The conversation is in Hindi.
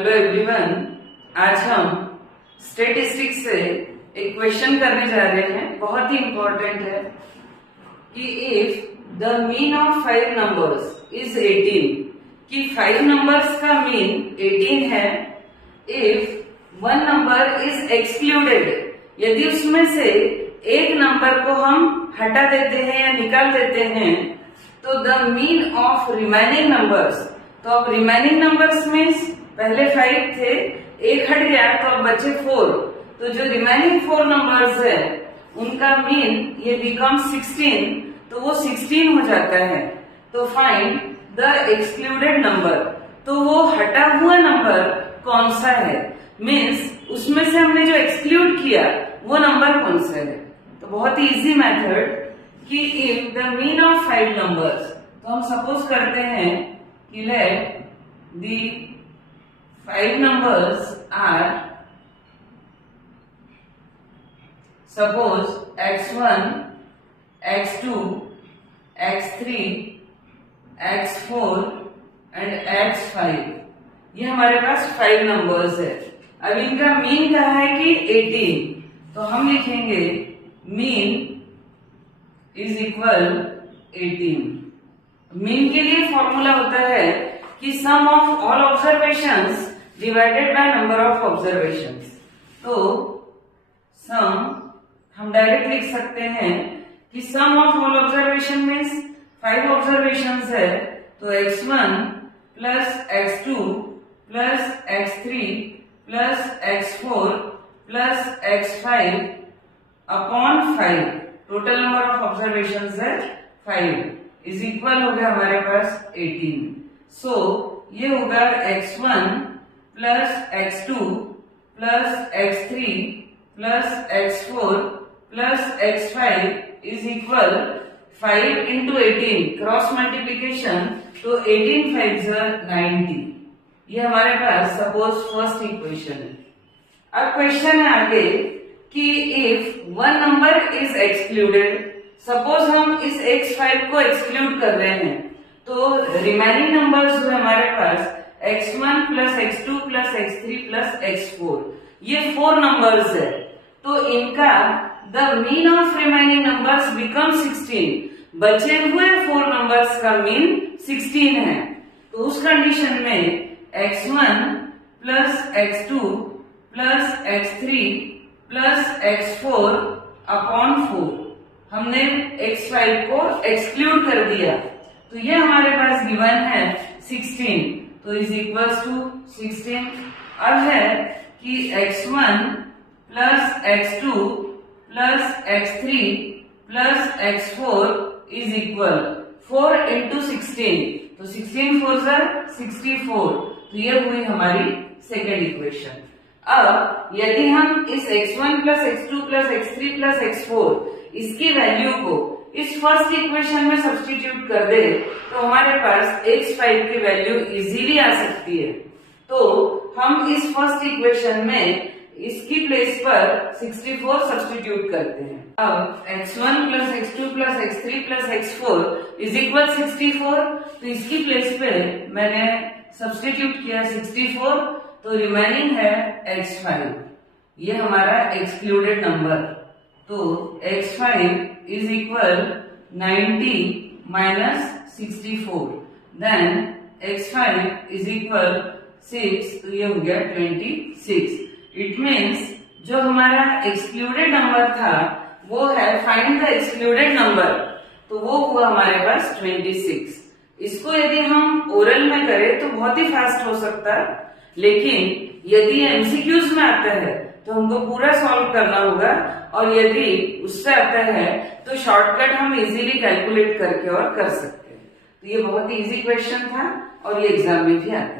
हेलो एवरीवन, आज हम स्टेटिस्टिक्स से एक क्वेश्चन करने जा रहे हैं। बहुत ही इंपॉर्टेंट है कि if the mean of 5 numbers is 18, कि 5 नंबर्स का मीन 18 है। If one number is excluded, यदि उसमें से एक नंबर को हम हटा देते हैं या निकाल देते हैं, तो the mean of remaining numbers, तो अब रिमेनिंग नंबर्स में पहले 5 थे, एक हट गया तो अब बचे 4, तो जो रिमेनिंग 4 नंबर्स है उनका मीन ये बिकम 16, तो वो 16 हो जाता है। तो फाइंड द एक्सक्लूडेड नंबर, तो वो हटा हुआ नंबर कौन सा है, मीन्स उसमें से हमने जो एक्सक्लूड किया वो नंबर कौन सा है। तो बहुत ही इजी मेथड कि if the mean of 5 numbers, तो हम सपोज करते हैं कि let the 5 numbers are, suppose x1, x2, x3, x4 and x5, ये हमारे पास 5 नंबर्स है। अब इनका मीन कहा है कि 18, तो हम लिखेंगे मीन इज इक्वल 18। मीन के लिए फॉर्मूला होता है कि sum of all observations divided by number of observations. तो सम हम डायरेक्ट लिख सकते हैं कि sum of all observation means 5 observations है, तो x1 plus x2 plus x3 plus x4 plus x5 upon 5, total number of observations है 5, इज इक्वल हो गया हमारे पास 18। सो ये होगा x1 plus x2 plus x3 plus x4 plus x5 is equal 5 into 18, cross multiplication, तो 18 5 90। ये हमारे पास सपोज फर्स्ट इक्वेशन है। अब क्वेश्चन है आगे कि if one number is excluded, suppose हम इस x5 को एक्सक्लूड कर रहे हैं, तो रिमेनिंग नंबर्स जो हमारे पास x1 plus x2 plus x3 plus x4, ये 4 नंबर्स है, तो इनका the mean of remaining numbers become 16, बचे हुए 4 नंबर्स का मीन 16 है। तो उस कंडीशन में x1 plus x2 plus x3 plus x4 upon 4, हमने x5 को एक्सक्लूड कर दिया, तो ये हमारे पास गिवन है 16, तो इज इक्वल टू 16। अब है कि x1 plus x2 plus x3 plus x4 is equal 4 into 16, तो 16 4 64, तो ये हुई हमारी सेकेंड इक्वेशन। अब यदि हम इस x1 plus x2 plus x3 plus x4 इसकी वैल्यू को इस फर्स्ट इक्वेशन में सब्स्टिट्यूट कर दे, तो हमारे पास x5 की वैल्यू इजीली आ सकती है। तो हम इस फर्स्ट इक्वेशन में इसकी प्लेस पर 64 सब्स्टिट्यूट करते हैं। अब x1 plus x2 plus x3 plus x4 is equal 64, तो इसकी प्लेस पे मैंने सब्स्टिट्यूट किया 64, तो रिमेनिंग है x5, ये हमारा एक्सक्लूडेड नंबर। तो x5 is equal 90 minus 64, then x5 is equal 6, तो ये हो गया 26। इट मीन्स जो हमारा एक्सक्लूडेड नंबर था वो है फाइंड द एक्सक्लूडेड नंबर, तो वो हुआ हमारे पास 26। इसको यदि हम ओरल में करें तो बहुत ही फास्ट हो सकता है, लेकिन यदि एमसीक्यूज में आता है तो हमको पूरा सॉल्व करना होगा, और यदि उससे आता है तो शॉर्टकट हम इजीली कैलकुलेट करके और कर सकते हैं। तो ये बहुत ही इजी क्वेश्चन था और ये एग्जाम में भी आता है।